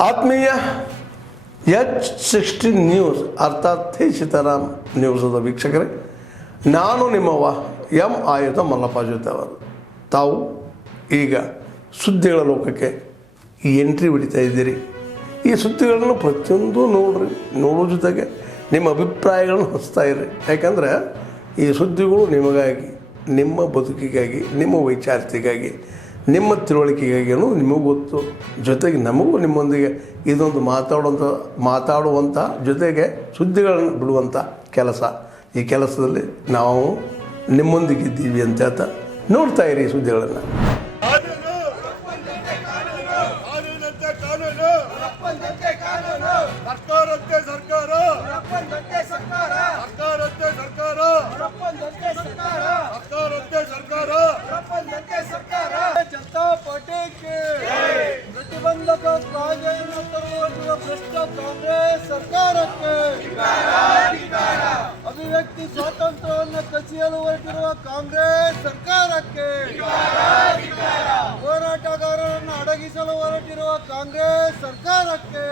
ಆತ್ಮೀಯ H16 news ಅರ್ಥಾತ್ ಸೀತಾರಾಮ್ ನ್ಯೂಸದ ವೀಕ್ಷಕರೇ, ನಾನು ನಿಮ್ಮವ ಎಂ ಆಯುಧ ಮಲ್ಲಪ್ಪ ಜೊತೆ ಅವರು. ತಾವು ಈಗ ಸುದ್ದಿಗಳ ಲೋಕಕ್ಕೆ ಎಂಟ್ರಿ ಹೊಡಿತಾ ಇದ್ದೀರಿ. ಈ ಸುದ್ದಿಗಳನ್ನು ಪ್ರತಿಯೊಂದು ನೋಡೋ ಜೊತೆಗೆ ನಿಮ್ಮ ಅಭಿಪ್ರಾಯಗಳನ್ನು ಹಚ್ತಾ ಇರ್ರಿ. ಯಾಕಂದರೆ ಈ ಸುದ್ದಿಗಳು ನಿಮಗಾಗಿ, ನಿಮ್ಮ ಬದುಕಿಗಾಗಿ, ನಿಮ್ಮ ವೈಚಾರಿಕೆಗಾಗಿ, ನಿಮ್ಮ ತಿಳುವಳಿಕೆಗಾಗಿಯೂ ನಿಮಗೂ ಗೊತ್ತು. ಜೊತೆಗೆ ನಮಗೂ ನಿಮ್ಮೊಂದಿಗೆ ಇದೊಂದು ಮಾತಾಡುವಂಥ ಜೊತೆಗೆ ಸುದ್ದಿಗಳನ್ನು ಬಿಡುವಂಥ ಕೆಲಸ. ಈ ಕೆಲಸದಲ್ಲಿ ನಾವು ನಿಮ್ಮೊಂದಿಗಿದ್ದೀವಿ ಅಂತ ಹೇಳ್ತಾ ನೋಡ್ತಾ ಇರಿ ಈ ಸುದ್ದಿಗಳನ್ನು. ಜನತಾ ಪಾರ್ಟಿಗೆ ಪ್ರತಿಬಂಧಕ ಕಾಯ್ದೆಯನ್ನು ತರುವಂತಹ ಭ್ರಷ್ಟ ಕಾಂಗ್ರೆಸ್ ಸರ್ಕಾರಕ್ಕೆ, ಅಭಿವ್ಯಕ್ತಿ ಸ್ವಾತಂತ್ರ್ಯವನ್ನು ಕಸಿಯಲು ಹೊರಟಿರುವ ಕಾಂಗ್ರೆಸ್ ಸರ್ಕಾರಕ್ಕೆ, ಹೋರಾಟಗಾರರನ್ನು ಅಡಗಿಸಲು ಹೊರಟಿರುವ ಕಾಂಗ್ರೆಸ್ ಸರ್ಕಾರಕ್ಕೆ,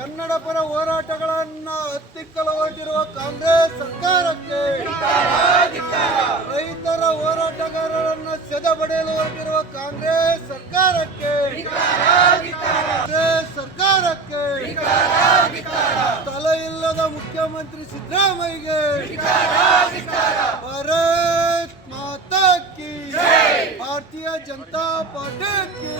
ಕನ್ನಡ ಪರ ಹೋರಾಟಗಳನ್ನು ಹತ್ತಿಕ್ಕಲು ಹೊರಟಿರುವ ಕಾಂಗ್ರೆಸ್ ಸರ್ಕಾರಕ್ಕೆ, ರೈತರ ಹೋರಾಟಗಾರರನ್ನು ಸೆದೆಬಡಿಯಲು ಹೊರಟಿರುವ ಕಾಂಗ್ರೆಸ್ ಸರ್ಕಾರಕ್ಕೆ, ತಲೆ ಇಲ್ಲದ ಮುಖ್ಯಮಂತ್ರಿ ಸಿದ್ದರಾಮಯ್ಯಗೆ ಭಾರತ್ ಮಾತಾ ಕಿ, ಭಾರತೀಯ ಜನತಾ ಪಾರ್ಟಿ ಕಿ.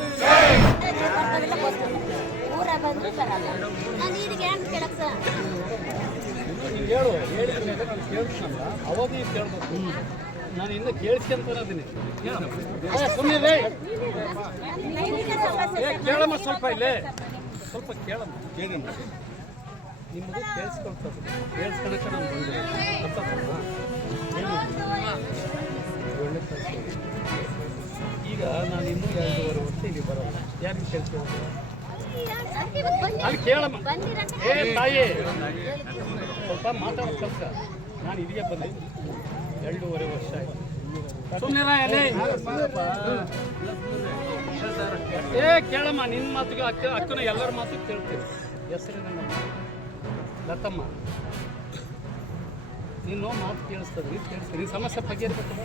ಅವಧಿ ಕೇಳಬೇಕು. ನಾನು ಇನ್ನು ಕೇಳಿಸ್ಕೊಂತೀನಿ. ಸುಮ್ಮನೆ ಕೇಳಮ್ಮ, ಸ್ವಲ್ಪ ಇಲ್ಲೇ ಸ್ವಲ್ಪ ಕೇಳಮ್ಮ. ನಿಮ್ಮದು ಕೇಳಿಸ್ಕೊಳ್ತದೆ, ಕೇಳಿಸ್ಕೊಳಕ್ಕೆ ನಾನು ಬಂದಿಲ್ಲ. ಈಗ ನಾನು ಇನ್ನೂ 2.5 ವರ್ಷ ಇಲ್ಲಿ ಬರೋಲ್ಲ. ಯಾರಿಗೆ ಕೇಳ್ತೀವಿ? ಅಲ್ಲಿ ಕೇಳಮ್ಮ. ಏ ತಾಯಿ, ಸ್ವಲ್ಪ ಮಾತಾಡೋ ಕೆಲಸ. ನಾನು ಇಲ್ಲಿಗೆ ಬಂದಿದ್ದೀನಿ 2.5 ವರ್ಷ ಆಯ್ತು. ಸುಮ್ಮನೆ ಏ ಕೇಳಮ್ಮ, ನಿನ್ನ ಮಾತಿಗೆ ಅಕ್ಕನ ಎಲ್ಲರ ಮಾತು ಕೇಳ್ತೀವಿ. ಹೆಸರಿನ ಲತಮ್ಮ, ನೀನು ಮಾತು ಕೇಳಿಸ್ತದೆ, ನೀನು ಕೇಳಿಸ್ತೀನಿ. ನೀನು ಸಮಸ್ಯೆ ಬಗೆಹರ್ಬೇಕಲ್ಲ,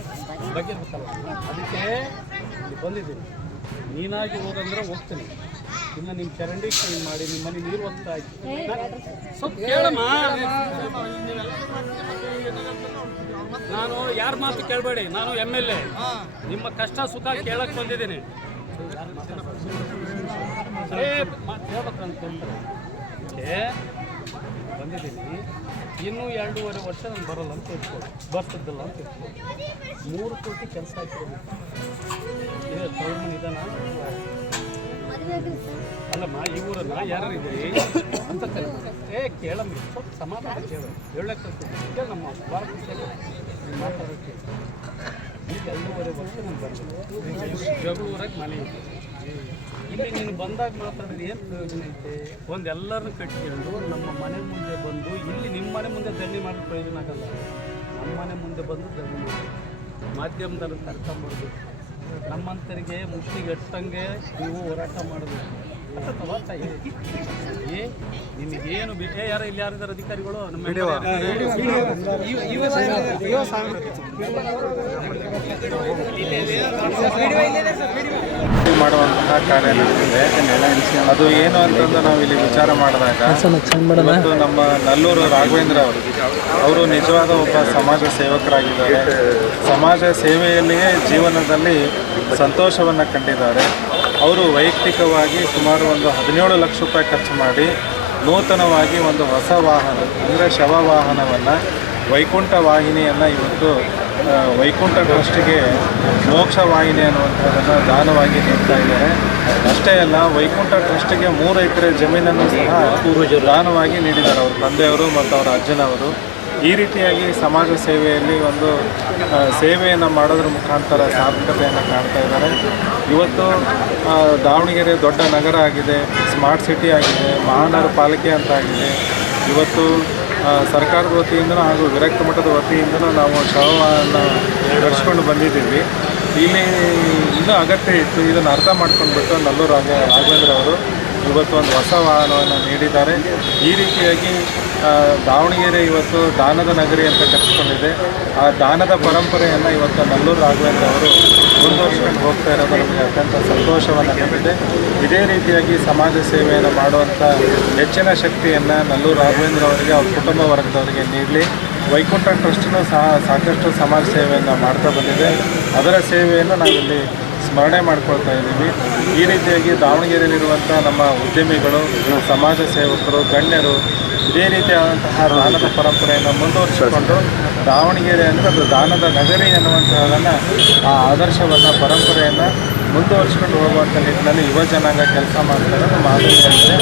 ಅದಕ್ಕೆ ಬಂದಿದ್ದೀನಿ. ನೀನಾಗಿ ಹೋಗಂದ್ರೆ ಹೋಗ್ತೀನಿ. ಇನ್ನು ನಿಮ್ಮ ಚರಂಡಿ ಕ್ಲೀನ್ ಮಾಡಿ, ನಿಮ್ಮ ಮನೆ ನೀರು ಹೋಗ್ತಾ ಇತ್ತು. ಸ್ವಲ್ಪ ಕೇಳಮ್ಮ. ನಾನು ಯಾರ ಮಾತು ಕೇಳಬೇಡಿ. ನಾನು MLA. ನಿಮ್ಮ ಕಷ್ಟ ಸುಖ ಕೇಳಕ್ಕೆ ಬಂದಿದ್ದೀನಿ. ಬಂದಿದ್ದೀನಿ. ಇನ್ನೂ 2.5 ವರ್ಷ ನಾನು ಬರೋಲ್ಲ ಅಂತ ಹೇಳ್ಬೋದು, ಬರ್ತಿದ್ದಲ್ಲ ಅಂತ ಹೇಳ್ಬೋದು. 3 ಕೋಟಿ ಕೆಲಸ ಆಯ್ತು. ಇದೆ ತೌರ್ಮನ್ ನಿಧಾನ ಅಲ್ಲಮ್ಮ, ಈ ಊರನ್ನ ಯಾರು ಇದ್ದೀರಿ ಅಂತ ಕೇಳಮ್ಮ. ಸ್ವಲ್ಪ ಸಮಾಧಾನ ಕೇಳ, ಹೇಳಕ್ಕೆ ಕೇಳ. ನಮ್ಮ ಭಾರತ ಮಾತಾಡೋಕ್ಕೆ ಈಗ 2.5 ವರ್ಷ ನಾನು ಬಂದೆ. ಜಗಳೂರಾಗ ಮನೆ ಇದೆ. ಇಲ್ಲಿ ನೀನು ಬಂದಾಗ ಮಾತಾಡಿದ್ರೆ ಏನು ಪ್ರಯೋಜನ ಐತೆ? ಎಲ್ಲರನ್ನೂ ಕಟ್ಕೊಂಡು ನಮ್ಮ ಮನೆ ಮುಂದೆ ಬಂದು, ಇಲ್ಲಿ ನಿಮ್ಮ ಮನೆ ಮುಂದೆ ದಂಡಿ ಮಾಡೋದು ಪ್ರಯೋಜನ ಆಗಲ್ಲ. ನಮ್ಮ ಮನೆ ಮುಂದೆ ಬಂದು ದಂಡಿ ಮಾಡಿ ಮಾಧ್ಯಮದಲ್ಲಿ ಕರ್ಕೊಂಬರ್ಬೇಕು. ನಮ್ಮಂತರಿಗೆ ಮುಷ್ಟಿಗೆ ಎಟ್ಟಂಗೆ ನೀವು ಹೋರಾಟ ಮಾಡಬೇಕು. ನಿಮಗೇನು ಬೇಕೇ? ಯಾರು ಇಲ್ಲಿ ಯಾರಿದ್ದಾರೆ ಅಧಿಕಾರಿಗಳು? ನಮ್ಮ ಮಾಡುವಂತಹ ಕಾರ್ಯ ನಡೆದಿದೆ. ಅದು ಏನು ಅಂತಂದು ನಾವು ಇಲ್ಲಿ ವಿಚಾರ ಮಾಡಿದಾಗ, ಇವತ್ತು ನಮ್ಮ ನಲ್ಲೂರು ರಾಘವೇಂದ್ರ ಅವರು ನಿಜವಾದ ಒಬ್ಬ ಸಮಾಜ ಸೇವಕರಾಗಿದ್ದಾರೆ. ಸಮಾಜ ಸೇವೆಯಲ್ಲಿಯೇ ಜೀವನದಲ್ಲಿ ಸಂತೋಷವನ್ನು ಕಂಡಿದ್ದಾರೆ. ಅವರು ವೈಯಕ್ತಿಕವಾಗಿ ಸುಮಾರು ಒಂದು 17 ಲಕ್ಷ ರೂಪಾಯಿ ಖರ್ಚು ಮಾಡಿ ನೂತನವಾಗಿ ಒಂದು ಹೊಸ ವಾಹನ ಅಂದರೆ ಶವ ವಾಹನವನ್ನು, ವೈಕುಂಠ ವಾಹಿನಿಯನ್ನು ಇವತ್ತು ವೈಕುಂಠ ಟ್ರಸ್ಟಿಗೆ ಮೋಕ್ಷ ವಾಹಿನಿ ಅನ್ನುವಂಥದ್ದನ್ನು ದಾನವಾಗಿ ನೀಡ್ತಾ ಇದ್ದಾರೆ. ಅಷ್ಟೇ ಅಲ್ಲ, ವೈಕುಂಠ ಟ್ರಸ್ಟಿಗೆ 3 ಎಕರೆ ಜಮೀನನ್ನು ಸಹ ದಾನವಾಗಿ ನೀಡಿದ್ದಾರೆ ಅವ್ರ ತಂದೆಯವರು ಮತ್ತು ಅವರ ಅಜ್ಜನವರು. ಈ ರೀತಿಯಾಗಿ ಸಮಾಜ ಸೇವೆಯಲ್ಲಿ ಒಂದು ಸೇವೆಯನ್ನು ಮಾಡೋದ್ರ ಮುಖಾಂತರ ಸಾರ್ಥಕತೆಯನ್ನು ಕಾಣ್ತಾ ಇದ್ದಾರೆ. ಇವತ್ತು ದಾವಣಗೆರೆ ದೊಡ್ಡ ನಗರ ಆಗಿದೆ, ಸ್ಮಾರ್ಟ್ ಸಿಟಿ ಆಗಿದೆ, ಮಹಾನಗರ ಪಾಲಿಕೆ ಅಂತ ಆಗಿದೆ. ಇವತ್ತು ಸರ್ಕಾರದ ವತಿಯಿಂದನೂ ಹಾಗೂ ವಿರಕ್ತ ಮಠದ ವತಿಯಿಂದನೂ ನಾವು ಶವವನ್ನು ನಡೆಸ್ಕೊಂಡು ಬಂದಿದ್ದೀವಿ. ಇಲ್ಲಿ ಇನ್ನೂ ಅಗತ್ಯ ಇತ್ತು. ಇದನ್ನು ಅರ್ಥ ಮಾಡ್ಕೊಂಡ್ಬಿಟ್ಟು ನಲ್ಲೂರು ರಾಘವೇಂದ್ರ ಅವರು ಇವತ್ತು ಒಂದು ಹೊಸ ವಾಹನವನ್ನು ನೀಡಿದ್ದಾರೆ. ಈ ರೀತಿಯಾಗಿ ದಾವಣಗೆರೆ ಇವತ್ತು ದಾನದ ನಗರಿ ಅಂತ ಕರೆಸ್ಕೊಂಡಿದೆ. ಆ ದಾನದ ಪರಂಪರೆಯನ್ನು ಇವತ್ತು ನಲ್ಲೂರು ರಾಘವೇಂದ್ರ ಅವರು ಮುಂದುವರ್ಸ್ಕೊಂಡು ಹೋಗ್ತಾ ಇರೋದು ನಮಗೆ ಅತ್ಯಂತ ಸಂತೋಷವನ್ನು ನೀಡಿದೆ. ಇದೇ ರೀತಿಯಾಗಿ ಸಮಾಜ ಸೇವೆಯನ್ನು ಮಾಡುವಂಥ ಹೆಚ್ಚಿನ ಶಕ್ತಿಯನ್ನು ನಲ್ಲೂರು ರಾಘವೇಂದ್ರ ಅವರಿಗೆ ಅವ್ರ ಕುಟುಂಬ ವರ್ಗದವರಿಗೆ ನೀಡಲಿ. ವೈಕುಂಠ ಟ್ರಸ್ಟ್ನೂ ಸಹ ಸಾಕಷ್ಟು ಸಮಾಜ ಸೇವೆಯನ್ನು ಮಾಡ್ತಾ ಬಂದಿದೆ. ಅದರ ಸೇವೆಯನ್ನು ನಾವಿಲ್ಲಿ ಸ್ಮರಣೆ ಮಾಡ್ಕೊಳ್ತಾ ಇದ್ದೀವಿ. ಈ ರೀತಿಯಾಗಿ ದಾವಣಗೆರೆಯಲ್ಲಿರುವಂಥ ನಮ್ಮ ಉದ್ಯಮಿಗಳು, ಸಮಾಜ ಸೇವಕರು, ಗಣ್ಯರು ಇದೇ ರೀತಿಯಾದಂತಹ ದಾನದ ಪರಂಪರೆಯನ್ನು ಮುಂದುವರಿಸಿಕೊಂಡು ದಾವಣಗೆರೆ ಅಂದರೆ ಅದು ದಾನದ ನಗರಿ ಅನ್ನುವಂತಹದನ್ನು ಆ ಆದರ್ಶವನ್ನು ಪರಂಪರೆಯನ್ನು ಮುಂದುವರಿಸ್ಕೊಂಡು ಹೋಗುವಂಥ ನಿಟ್ಟಿನಲ್ಲಿ ಯುವ ಜನಾಂಗ ಕೆಲಸ ಮಾಡ್ತಾರೆ. ನಮ್ಮ ಆದರ್ಶವಿದೆ.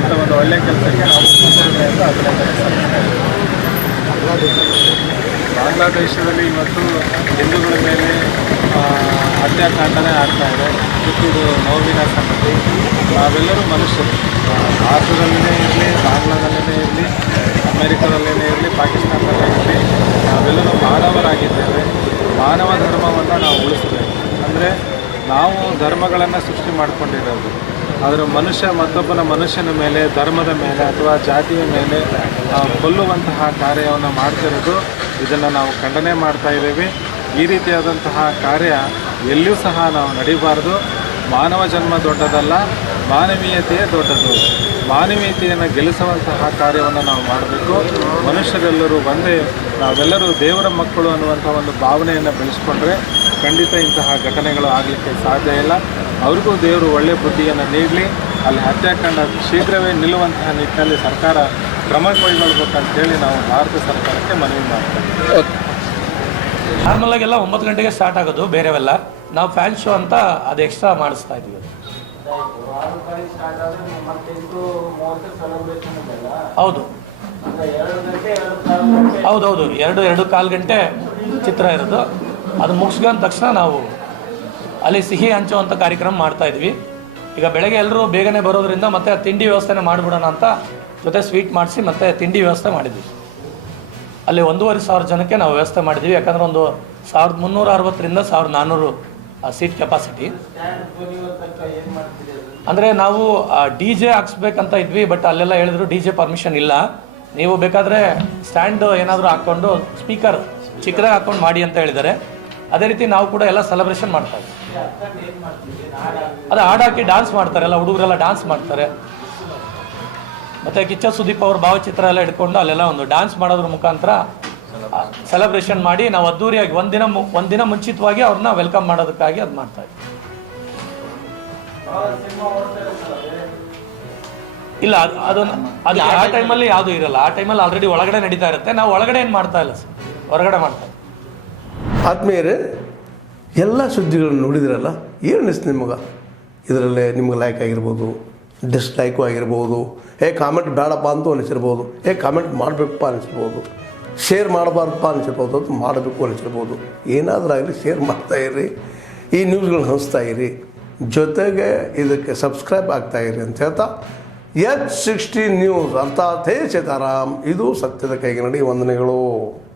ಇಂಥ ಒಂದು ಒಳ್ಳೆಯ ಕೆಲಸಕ್ಕೆ ನಾವು ಮುಂದುವರೆದ ಅಭಿನಂದನೆ ಸಲ್ಲಿಸ್ತಾ ಬಾಂಗ್ಲಾದೇಶದಲ್ಲಿ ಇವತ್ತು ಹಿಂದೂಗಳ ಮೇಲೆ ಹತ್ಯಾಕಾಂಡನೇ ಆಗ್ತಾಯಿದೆ. ಇದು ನೋವಿನ ಸಂಗತಿ. ನಾವೆಲ್ಲರೂ ಮನುಷ್ಯರು, ಭಾರತದಲ್ಲೇ ಇರಲಿ, ಬಾಂಗ್ಲಾದಲ್ಲೇ ಇರಲಿ, ಅಮೇರಿಕಾದಲ್ಲೇ ಇರಲಿ, ಪಾಕಿಸ್ತಾನದಲ್ಲೇ ಇರಲಿ, ನಾವೆಲ್ಲರೂ ಮಾನವರಾಗಿದ್ದೇವೆ. ಮಾನವ ಧರ್ಮವನ್ನು ನಾವು ಉಳಿಸಬೇಕು. ಅಂದರೆ ನಾವು ಧರ್ಮಗಳನ್ನು ಸೃಷ್ಟಿ ಮಾಡಿಕೊಂಡಿರೋದು, ಆದರೆ ಮನುಷ್ಯ ಮತ್ತೊಬ್ಬನ ಮನುಷ್ಯನ ಮೇಲೆ, ಧರ್ಮದ ಮೇಲೆ ಅಥವಾ ಜಾತಿಯ ಮೇಲೆ ಕೊಲ್ಲುವಂತಹ ಕಾರ್ಯವನ್ನು ಮಾಡ್ತಿರೋದು, ಇದನ್ನು ನಾವು ಖಂಡನೆ ಮಾಡ್ತಾ ಇದ್ದೇವೆ. ಈ ರೀತಿಯಾದಂತಹ ಕಾರ್ಯ ಎಲ್ಲಿಯೂ ಸಹ ನಾವು ನಡೀಬಾರ್ದು. ಮಾನವ ಜನ್ಮ ದೊಡ್ಡದಲ್ಲ, ಮಾನವೀಯತೆಯೇ ದೊಡ್ಡದು. ಮಾನವೀಯತೆಯನ್ನು ಗೆಲ್ಲಿಸುವಂತಹ ಕಾರ್ಯವನ್ನು ನಾವು ಮಾಡಬೇಕು. ಮನುಷ್ಯರೆಲ್ಲರೂ ಒಂದೇ, ನಾವೆಲ್ಲರೂ ದೇವರ ಮಕ್ಕಳು ಅನ್ನುವಂಥ ಒಂದು ಭಾವನೆಯನ್ನು ಬೆಳೆಸ್ಕೊಂಡ್ರೆ ಖಂಡಿತ ಇಂತಹ ಘಟನೆಗಳು ಆಗಲಿಕ್ಕೆ ಸಾಧ್ಯ ಇಲ್ಲ. ಅವ್ರಿಗೂ ದೇವರು ಒಳ್ಳೆಯ ಬುದ್ಧಿಯನ್ನು ನೀಡಲಿ. ಅಲ್ಲಿ ಹತ್ಯಾಕಾಂಡ ಶೀಘ್ರವೇ ನಿಲ್ಲುವಂತಹ ನಿಟ್ಟಿನಲ್ಲಿ ಸರ್ಕಾರ ಕ್ರಮ ಕೈಗೊಳ್ಬೇಕಂತೇಳಿ ನಾವು ಭಾರತ ಸರ್ಕಾರಕ್ಕೆ ಮನವಿ ಮಾಡ್ತೇವೆ. ನಾರ್ಮಲಾಗೆಲ್ಲ 9 ಗಂಟೆಗೆ ಸ್ಟಾರ್ಟ್ ಆಗೋದು ಬೇರೆವೆಲ್ಲ. ನಾವು ಫ್ಯಾನ್ ಶೋ ಅಂತ ಅದು ಎಕ್ಸ್ಟ್ರಾ ಮಾಡಿಸ್ತಾ ಇದ್ದೀವಿ. ಹೌದು ಹೌದೌದು, 2.25 ಗಂಟೆ ಚಿತ್ರ ಇರೋದು. ಅದು ಮುಗಿಸ್ಕೊಂಡ ತಕ್ಷಣ ನಾವು ಅಲ್ಲಿ ಸಿಹಿ ಹಂಚುವಂಥ ಕಾರ್ಯಕ್ರಮ ಮಾಡ್ತಾಯಿದ್ವಿ. ಈಗ ಬೆಳಗ್ಗೆ ಎಲ್ಲರೂ ಬೇಗನೆ ಬರೋದ್ರಿಂದ ಮತ್ತೆ ತಿಂಡಿ ವ್ಯವಸ್ಥೆನ ಮಾಡಿಬಿಡೋಣ ಅಂತ ಜೊತೆ ಸ್ವೀಟ್ ಮಾಡಿಸಿ ಮತ್ತೆ ತಿಂಡಿ ವ್ಯವಸ್ಥೆ ಮಾಡಿದ್ವಿ. ಅಲ್ಲಿ 1,500 ಜನಕ್ಕೆ ನಾವು ವ್ಯವಸ್ಥೆ ಮಾಡಿದ್ವಿ. ಯಾಕಂದರೆ ಒಂದು 1360ರಿಂದ 1400 ಸೀಟ್ ಕೆಪಾಸಿಟಿ. ಅಂದರೆ ನಾವು DJ ಹಾಕ್ಸ್ಬೇಕಂತ ಇದ್ವಿ, ಬಟ್ ಅಲ್ಲೆಲ್ಲ ಹೇಳಿದ್ರು DJ ಪರ್ಮಿಷನ್ ಇಲ್ಲ, ನೀವು ಬೇಕಾದರೆ ಸ್ಟ್ಯಾಂಡ್ ಏನಾದರೂ ಹಾಕ್ಕೊಂಡು ಸ್ಪೀಕರ್ ಚಿಕ್ಕದಾಗಿ ಹಾಕ್ಕೊಂಡು ಮಾಡಿ ಅಂತ ಹೇಳಿದ್ದಾರೆ. ಅದೇ ರೀತಿ ನಾವು ಕೂಡ ಎಲ್ಲ ಸೆಲೆಬ್ರೇಷನ್ ಮಾಡ್ತಾ ಇದ್ವಿ. ಅದೇ ಹಾಡು ಹಾಕಿ ಡ್ಯಾನ್ಸ್ ಮಾಡ್ತಾರೆ, ಎಲ್ಲ ಹುಡುಗರೆಲ್ಲ ಡ್ಯಾನ್ಸ್ ಮಾಡ್ತಾರೆ. ಮತ್ತು ಕಿಚ್ಚ ಸುದೀಪ್ ಅವ್ರ ಭಾವಚಿತ್ರ ಎಲ್ಲ ಇಟ್ಕೊಂಡು ಅಲ್ಲೆಲ್ಲ ಒಂದು ಡ್ಯಾನ್ಸ್ ಮಾಡೋದ್ರ ಮುಖಾಂತರ ಸೆಲೆಬ್ರೇಷನ್ ಮಾಡಿ ನಾವು ಅದ್ದೂರಿಯಾಗಿ ಒಂದಿನ ಮುಂಚಿತವಾಗಿ ಅವ್ರನ್ನ ವೆಲ್ಕಮ್ ಮಾಡೋದಕ್ಕಾಗಿ ಅದು ಮಾಡ್ತಾ ಇದ್ವಿ. ಇಲ್ಲ, ಅದು ಆ ಟೈಮಲ್ಲಿ ಯಾವುದೂ ಇರಲ್ಲ. ಆ ಟೈಮಲ್ಲಿ ಆಲ್ರೆಡಿ ಒಳಗಡೆ ನಡೀತಾ ಇರುತ್ತೆ. ನಾವು ಒಳಗಡೆ ಏನು ಮಾಡ್ತಾ ಇಲ್ಲ ಸರ್, ಹೊರಗಡೆ ಮಾಡ್ತಾ ಇದ್ದೀವಿ. ಆತ್ಮೀಯರೇ, ಎಲ್ಲ ಸುದ್ದಿಗಳನ್ನು ನೋಡಿದ್ರಲ್ಲ, ಏನು ಅನಿಸ್ತು ನಿಮಗೆ? ಇದರಲ್ಲೇ ನಿಮ್ಗೆ ಲೈಕ್ ಆಗಿರ್ಬೋದು, ಡಿಸ್ಲೈಕು ಆಗಿರ್ಬೋದು, ಕಾಮೆಂಟ್ ಬೇಡಪ್ಪ ಅಂತೂ ಅನಿಸಿರ್ಬೋದು, ಕಾಮೆಂಟ್ ಮಾಡಬೇಕಪ್ಪ ಅನಿಸಿರ್ಬೋದು, ಶೇರ್ ಮಾಡಬಾರ್ದಪ್ಪ ಅನಿಸಿರ್ಬೋದು, ಅದು ಮಾಡಬೇಕು ಅನಿಸಿರ್ಬೋದು. ಏನಾದರೂ ಆಗಲಿ ಶೇರ್ ಮಾಡ್ತಾಯಿರಿ, ಈ ನ್ಯೂಸ್ಗಳನ್ನ ಹಂಚ್ತಾ ಇರಿ, ಜೊತೆಗೆ ಇದಕ್ಕೆ ಸಬ್ಸ್ಕ್ರೈಬ್ ಆಗ್ತಾಯಿರಿ ಅಂತ ಹೇಳ್ತಾ H16 ನ್ಯೂಸ್ ಅರ್ಥಾತ್ ಹೇ ಸೀತಾರಾಮ್, ಇದು ಸತ್ಯದ ಕೈಗೆ ನಡಿ. ವಂದನೆಗಳು.